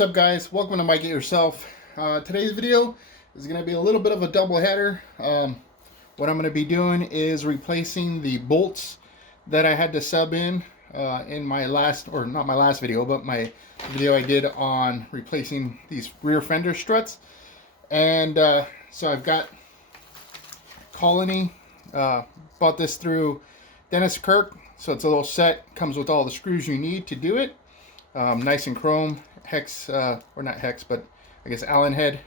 What's up, guys? Welcome to Make It Yourself. Today's video is going to be a little bit of a double header. What I'm going to be doing is replacing the bolts that I had to sub in my last, or not my last video, but my video I did on replacing these rear fender struts. And so I've got Colony, bought this through Dennis Kirk. So it's a little set, comes with all the screws you need to do it. Nice and chrome, hex, or not hex, but I guess Allen head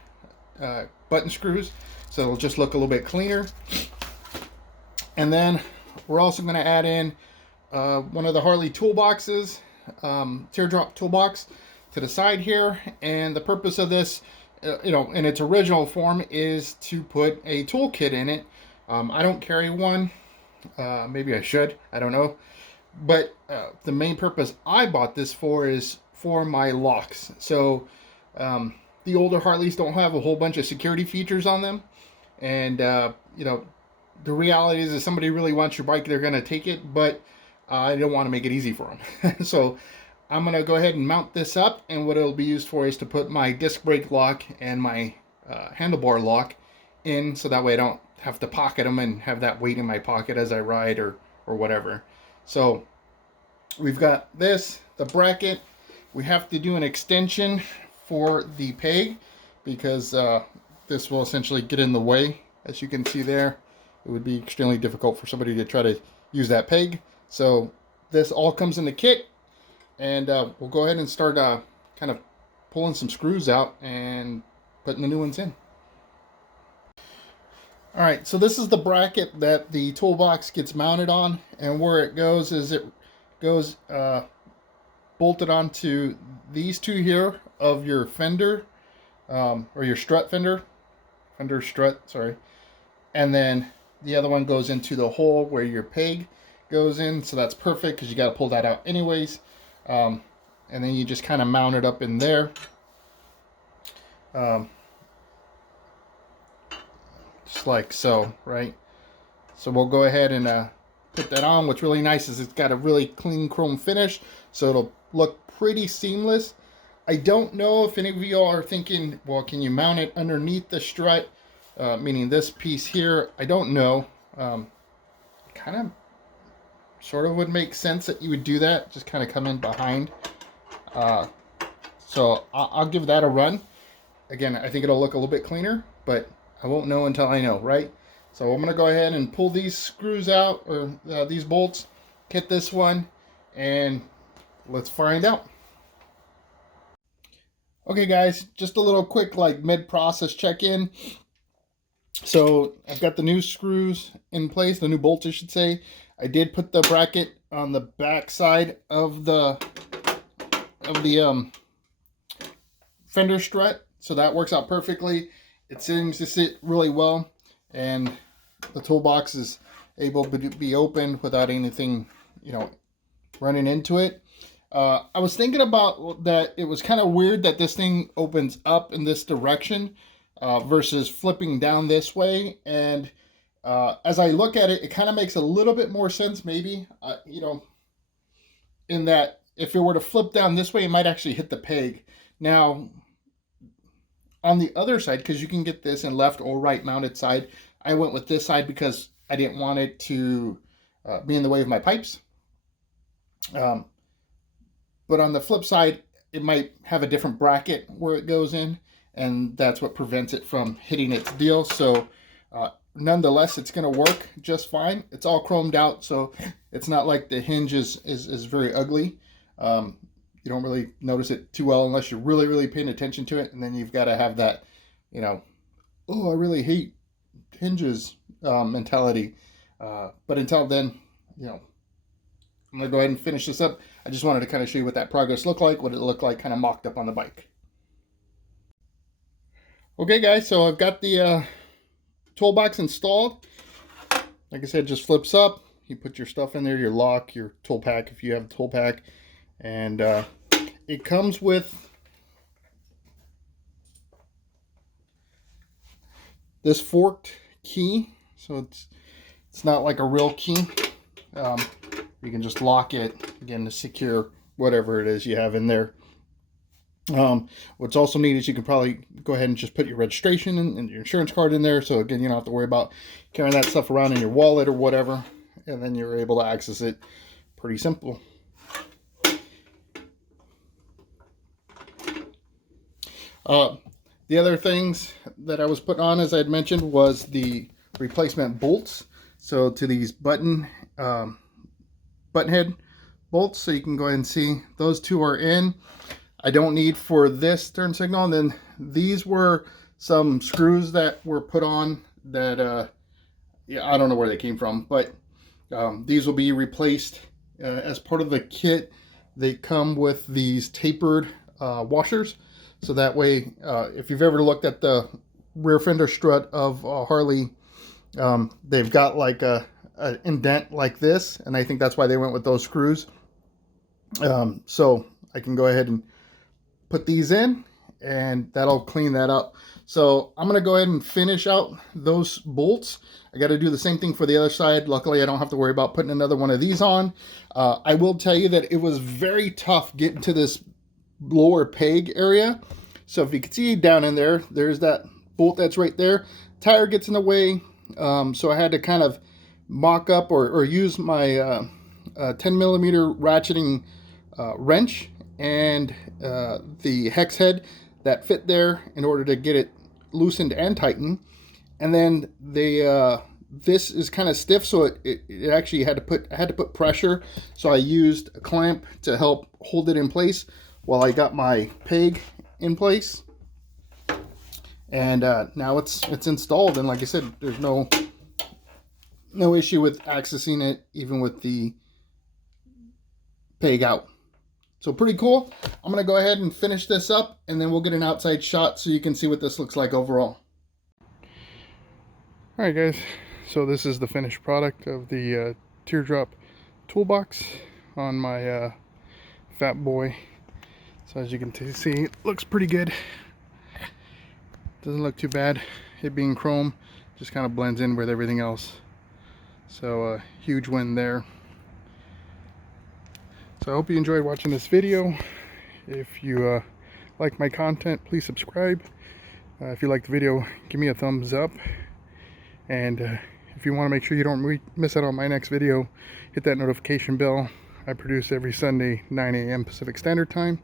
button screws. So it'll just look a little bit cleaner. And then we're also going to add in one of the Harley toolboxes, teardrop toolbox, to the side here. And the purpose of this, in its original form, is to put a toolkit in it. I don't carry one. Maybe I should. I don't know. But the main purpose I bought this for is for my locks. So the older Harleys don't have a whole bunch of security features on them. And, the reality is if somebody really wants your bike, they're going to take it. But I don't want to make it easy for them. So I'm going to go ahead and mount this up. And what it'll be used for is to put my disc brake lock and my handlebar lock in. So that way I don't have to pocket them and have that weight in my pocket as I ride or whatever. So we've got this, the bracket. We have to do an extension for the peg because this will essentially get in the way. As you can see there, it would be extremely difficult for somebody to try to use that peg. So this all comes in the kit, and we'll go ahead and start kind of pulling some screws out and putting the new ones in. Alright, so this is the bracket that the toolbox gets mounted on, and where it goes is it goes bolted onto these two here of your fender, or your strut fender strut, sorry, and then the other one goes into the hole where your peg goes in, so that's perfect because you got to pull that out anyways, and then you just kind of mount it up in there. Just like so, right? So we'll go ahead and put that on. What's really nice is it's got a really clean chrome finish, so it'll look pretty seamless. I don't know if any of you are thinking, well, can you mount it underneath the strut, meaning this piece here? I don't know. Kind of, sort of would make sense that you would do that, just kind of come in behind. So I'll give that a run. Again, I think it'll look a little bit cleaner, but I won't know until I know, right? So I'm going to go ahead and pull these screws out, or these bolts, hit this one, and let's find out. Okay, guys, just a little quick mid-process check-in. So I've got the new screws in place, the new bolts, I should say. I did put the bracket on the back side of the fender strut, so that works out perfectly. It seems to sit really well, and the toolbox is able to be opened without anything, running into it. I was thinking about that. It was kind of weird that this thing opens up in this direction versus flipping down this way. And as I look at it, it kind of makes a little bit more sense, maybe, in that if it were to flip down this way, it might actually hit the peg. Now, on the other side, because you can get this in left or right mounted side, I went with this side because I didn't want it to be in the way of my pipes. But on the flip side, it might have a different bracket where it goes in, and that's what prevents it from hitting its deal. So nonetheless, it's going to work just fine. It's all chromed out, so it's not like the hinge is very ugly. You don't really notice it too well unless you're really, really paying attention to it. And then you've got to have that, oh, I really hate hinges mentality. But until then, I'm going to go ahead and finish this up. I just wanted to kind of show you what that progress looked like, what it looked like kind of mocked up on the bike. Okay, guys, so I've got the toolbox installed. Like I said, it just flips up. You put your stuff in there, your lock, your tool pack if you have a tool pack. And it comes with this forked key, so it's not like a real key. You can just lock it again to secure whatever it is you have in there. What's also neat is you can probably go ahead and just put your registration and your insurance card in there. So again, you don't have to worry about carrying that stuff around in your wallet or whatever. And then you're able to access it pretty simple. The other things that I was putting on, as I had mentioned, was the replacement bolts. So to these button head bolts, so you can go ahead and see those two are in. I don't need for this turn signal. And then these were some screws that were put on that, yeah, I don't know where they came from, but these will be replaced as part of the kit. They come with these tapered washers. So that way, if you've ever looked at the rear fender strut of Harley, they've got like a indent like this, and I think that's why they went with those screws. So I can go ahead and put these in, and that'll clean that up. So I'm going to go ahead and finish out those bolts. I got to do the same thing for the other side. Luckily, I don't have to worry about putting another one of these on. I will tell you that it was very tough getting to this lower peg area. So if you can see down in there, there's that bolt that's right there. Tire gets in the way, so I had to kind of mock up or use my 10 millimeter ratcheting wrench and the hex head that fit there in order to get it loosened and tightened. And then this is kind of stiff, so it actually I had to put pressure. So I used a clamp to help hold it in place while I got my peg in place. And now it's installed, and like I said, there's no issue with accessing it even with the peg out. So pretty cool. I'm gonna go ahead and finish this up, and then we'll get an outside shot so you can see what this looks like overall. All right, guys, so this is the finished product of the teardrop toolbox on my Fatboy. So as you can see, it looks pretty good. Doesn't look too bad. It being chrome just kind of blends in with everything else. So huge win there. So I hope you enjoyed watching this video. If you like my content, please subscribe. If you like the video, give me a thumbs up. And if you want to make sure you don't miss out on my next video, hit that notification bell. I produce every Sunday, 9 a.m. Pacific Standard Time.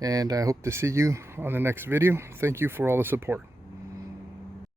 And I hope to see you on the next video. Thank you for all the support.